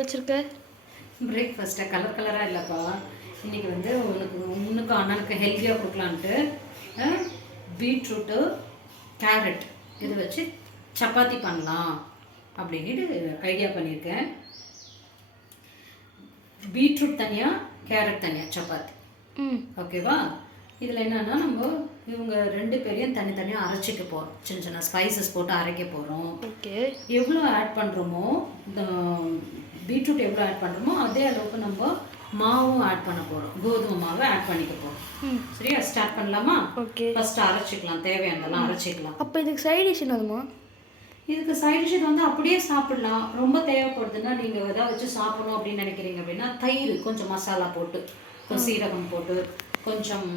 வச்சுருக்க? பிரேக்ஃபாஸ்ட்டாக கலர் கலராக இல்லைப்பா. இன்றைக்கி வந்து உனக்கு அண்ணனுக்கு ஹெல்த்தியாக கொடுக்கலான்ட்டு பீட்ரூட்டு கேரட் இதை வச்சு சப்பாத்தி பண்ணலாம் அப்படின்ட்டு ஐடியா பண்ணியிருக்கேன். பீட்ரூட் தனியாக கேரட் தனியாக சப்பாத்தி. ஓகேவா? இதில் என்னென்னா நம்ம இவங்க 2 பேரையும் தனித்தனியாக அரைச்சிக்க போகிறோம். சின்ன சின்ன ஸ்பைசஸ் போட்டு அரைக்க போகிறோம். ஓகே. எவ்வளோ ஆட் பண்ணுறோமோ இந்த பீட்ரூட் எவ்வளோ ஆட் பண்ணுறோமோ அதே அளவுக்கு நம்ம மாவும் ஆட் பண்ண போகிறோம். கோதுமை மாவை ஆட் பண்ணிக்க போகிறோம். சரியா? ஸ்டார்ட் பண்ணலாமா? ஓகே. ஃபஸ்ட்டு அரைச்சிக்கலாம், தேவையானதெல்லாம் அரைச்சிக்கலாம். அப்போ இதுக்கு சைட் டிஷ் என்னதுமா? இதுக்கு சைட் டிஷ் வந்து அப்படியே சாப்பிடலாம். ரொம்ப தேவைப்படுதுன்னா நீங்கள் எதாவது வச்சு சாப்பிடணும் அப்படின்னு நினைக்கிறீங்க அப்படின்னா தயிர் கொஞ்சம் மசாலா போட்டு, கொஞ்சம் சீரகம் போட்டு, கொஞ்சம்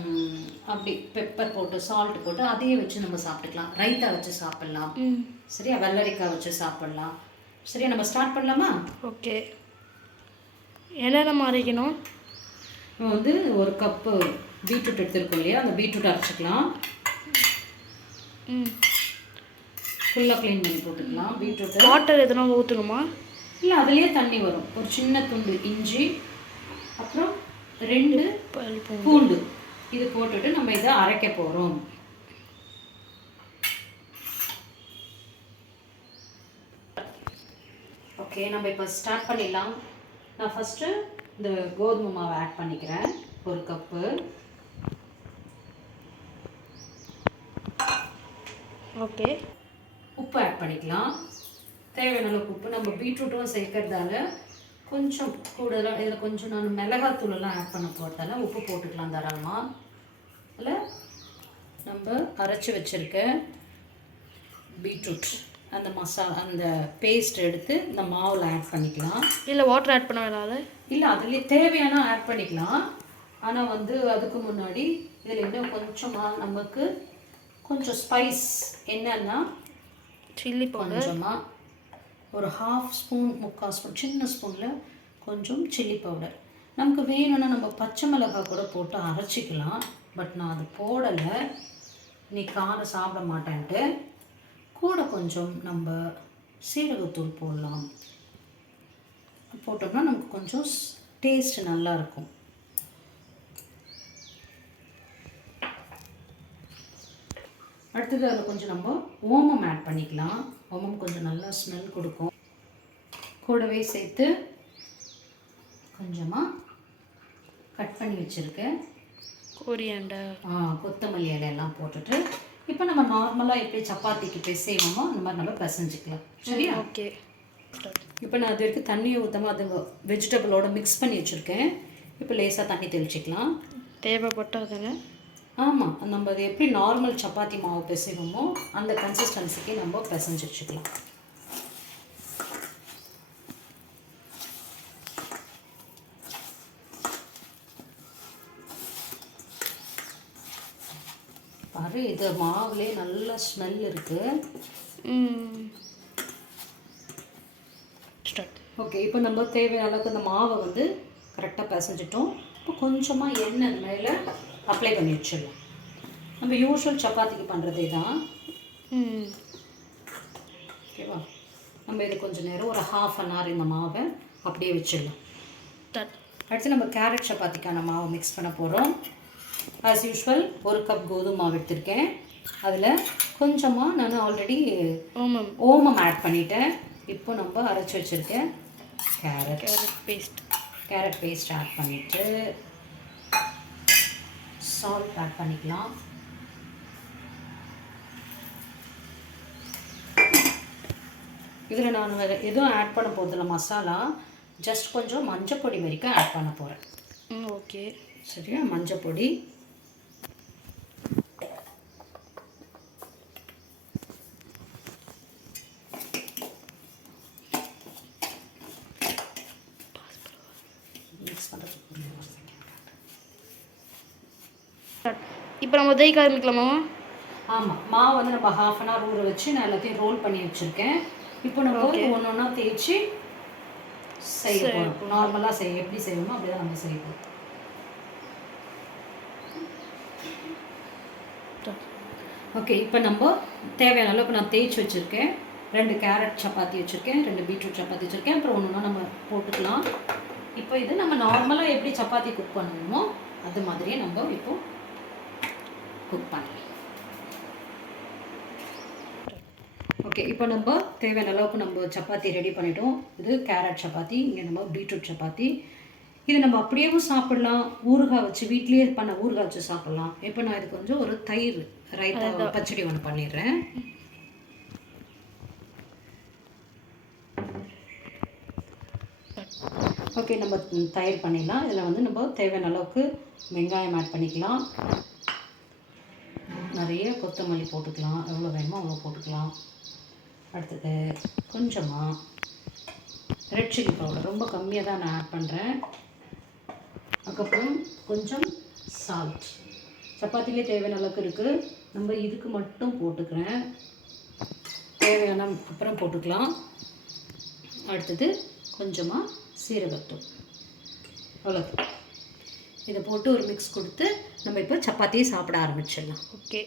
அப்படி பெப்பர் போட்டு, சால்ட் போட்டு அதையே வச்சு நம்ம சாப்பிட்டுக்கலாம். ரைத்தா வச்சு சாப்பிட்லாம். சரியா? வெள்ளரிக்காய் வச்சு சாப்பிட்லாம். சரியா? நம்ம ஸ்டார்ட் பண்ணலாமா? ஓகே. என்னென்ன அரைக்கணும்? வந்து 1 கப்பு பீட்ரூட் எடுத்துருக்கோம் இல்லையா, அந்த பீட்ரூட் அரைச்சிக்கலாம். ஃபுல்லாக க்ளீன் பண்ணி போட்டுக்கலாம். பீட்ரூட்டு வாட்டர் எதுனா ஊற்றணுமா? இல்லை, அதுலேயே தண்ணி வரும். ஒரு சின்ன துண்டு இஞ்சி, அப்புறம் 2 பூண்டு இது போட்டுட்டு நம்ம இதை அரைக்க போகிறோம். ஓகே, நம்ம இப்போ ஸ்டார்ட் பண்ணிடலாம். நான் ஃபஸ்ட்டு இந்த கோதுமை மாவை ஆட் பண்ணிக்கிறேன். 1 கப்பு. ஓகே. உப்பு ஆட் பண்ணிக்கலாம். தேவையான அளவுக்கு உப்பு. நம்ம பீட்ரூட்டும் சேர்க்கறதால கொஞ்சம் கூடுதலாக இதில் கொஞ்சம் நான் மிளகாத்தூளெல்லாம் ஆட் பண்ண போகிறதால உப்பு போட்டுக்கலாம் தாராளமாக. அதில் நம்ம அரைச்சி வச்சுருக்க பீட்ரூட் அந்த அந்த பேஸ்ட் எடுத்து இந்த மாவில் ஆட் பண்ணிக்கலாம். இல்லை வாட்டர் ஆட் பண்ண வேணால? இல்லை, அதுலேயே தேவையான ஆட் பண்ணிக்கலாம். ஆனால் வந்து அதுக்கு முன்னாடி இதில் இன்னும் கொஞ்சமாக நமக்கு கொஞ்சம் ஸ்பைஸ் என்னன்னா சில்லி கொஞ்சமாக ஒரு 1/2 ஸ்பூன் 3/4 ஸ்பூன் சின்ன ஸ்பூனில் கொஞ்சம் சில்லி பவுடர். நமக்கு வேணும்னா நம்ம பச்சை மிளகாய் கூட போட்டு அரைச்சிக்கலாம். பட் நான் அது போடலை, நீ காரம் சாப்பிட மாட்டேன்ட்டு. கூட கொஞ்சம் நம்ம சீரகத்தூள் போடலாம். போட்டோம்னா நமக்கு கொஞ்சம் டேஸ்ட் நல்லாயிருக்கும். அடுத்தது அதில் கொஞ்சம் நம்ம ஓமம் ஆட் பண்ணிக்கலாம். ஓமம் கொஞ்சம் நல்லா ஸ்மெல் கொடுக்கும். கூடவே சேர்த்து கொஞ்சமாக கட் பண்ணி வச்சுருக்கேன் கொரியாண்டர், கொத்தமல்லி இலையெல்லாம் போட்டுட்டு இப்போ நம்ம நார்மலாக எப்படி சப்பாத்திக்கு பிசைவோமோ அந்த மாதிரி நம்ம பிசைஞ்சிக்கலாம். சரியா? ஓகே. இப்போ நான் அது வரைக்கும் தண்ணியை ஊற்றாமல் அது வெஜிடபிளோட மிக்ஸ் பண்ணி வச்சுருக்கேன். இப்போ லேசாக தண்ணி தெளிச்சிக்கலாம். தேவைப்பட்டாதானே? ஆமாம், நம்ம அது எப்படி நார்மல் சப்பாத்தி மாவு பிசைவோமோ அந்த கன்சிஸ்டன்சிக்கு நம்ம பிசைஞ்சு வச்சுக்கலாம். பாரு, இது மாவுலே நல்ல ஸ்மெல் இருக்குது. ஓகே, இப்போ நம்ம தேவையான அளவுக்கு இந்த மாவை வந்து கரெக்டாக பிசைஞ்சிட்டோம். இப்போ கொஞ்சமாக எண்ணெய் மேலே அப்ளை பண்ணி வச்சிடலாம். நம்ம யூஸ்வல் சப்பாத்திக்கு பண்ணுறதே தான். ஓகேவா? நம்ம இது கொஞ்சம் நேரம் ஒரு 1/2 hour இந்த மாவை அப்படியே வச்சிடலாம். அடுத்து நம்ம கேரட் சப்பாத்திக்கான மாவை மிக்ஸ் பண்ண போகிறோம். ஆஸ் யூஸ்வல் 1 கப் கோதுமை மாவு எடுத்திருக்கேன். அதில் கொஞ்சமாக நான் ஆல்ரெடி ஓமம் ஆட் பண்ணிட்டேன். இப்போ நம்ம அரைச்சி வச்சுருக்கேன் கேரட் பேஸ்ட் ஆட் பண்ணிவிட்டு சால்ட் ஆட் பண்ணிக்கலாம். இதில் நான் வேறு எதுவும் ஆட் பண்ண போகிறதில்ல மசாலா, ஜஸ்ட் கொஞ்சம் மஞ்சள் பொடி வரைக்கும் ஆட் பண்ண போகிறேன். ஓகே. சரியா? மஞ்சள் பொடி, மிக்ஸ் பண்ணுறது. இப்போ நம்ம தேய்க்க ஆரம்பிக்கலாமா? ஆமாம், மாவு வந்து நம்ம 1/2 hour ஊற வச்சு நான் எல்லாத்தையும் ரோல் பண்ணி வச்சுருக்கேன். இப்போ நம்ம ஒன்று ஒன்றா தேய்ச்சி செய்ய போகிறோம். நார்மலாக எப்படி செய்வோமோ அப்படி தான் நம்ம செய்வோம். ஓகே, இப்போ நம்ம தேவையான அளவுக்கு நான் தேய்ச்சி வச்சுருக்கேன். 2 கேரட் சப்பாத்தி வச்சுருக்கேன், 2 பீட்ரூட் சப்பாத்தி வச்சுருக்கேன். அப்புறம் ஒன்று நம்ம போட்டுக்கலாம். இப்போ இது நம்ம நார்மலாக எப்படி சப்பாத்தி குக் பண்ணுவோமோ அது மாதிரியே நம்ம இப்போ குக் பண்ணலாம். ஓகே, இப்போ நம்ம தேவையான அளவுக்கு நம்ம சப்பாத்தி ரெடி பண்ணிட்டோம். இது கேரட் சப்பாத்தி, இங்கே நம்ம பீட்ரூட் சப்பாத்தி. இது நம்ம அப்படியேவும் சாப்பிடலாம், ஊறுகாய் வச்சு வீட்லேயே பண்ண ஊறுகாய் வச்சு சாப்பிட்லாம். இப்போ நான் இதுக்கு கொஞ்சம் ஒரு தயிர் ரைத்தா பச்சடி ஒன்று பண்ணிடுறேன். ஓகே, நம்ம தயிர் பண்ணிடலாம். இதில் வந்து நம்ம தேவையான அளவுக்கு வெங்காயம் ஆட் பண்ணிக்கலாம். நிறைய கொத்தமல்லி போட்டுக்கலாம், எவ்வளோ வேணுமோ அவ்வளோ போட்டுக்கலாம். அடுத்தது கொஞ்சமாக ரெட் சில்லி பவுடர், ரொம்ப கம்மியாக தான் நான் ஆட் பண்ணுறேன். அதுக்கப்புறம் கொஞ்சம் சால்ட், சப்பாத்திலே தேவையான அளவுக்கு இருக்குது, நம்ம இதுக்கு மட்டும் போட்டுக்கிறேன். தேவையான அப்புறம் போட்டுக்கலாம். அடுத்தது கொஞ்சமாக சீரகத்தூள், அவ்வளோ. இதை போட்டு ஒரு மிக்ஸ் கொடுத்து நம்ம இப்போ சப்பாத்தியை சாப்பிட ஆரம்பிச்சிடலாம். ஓகே,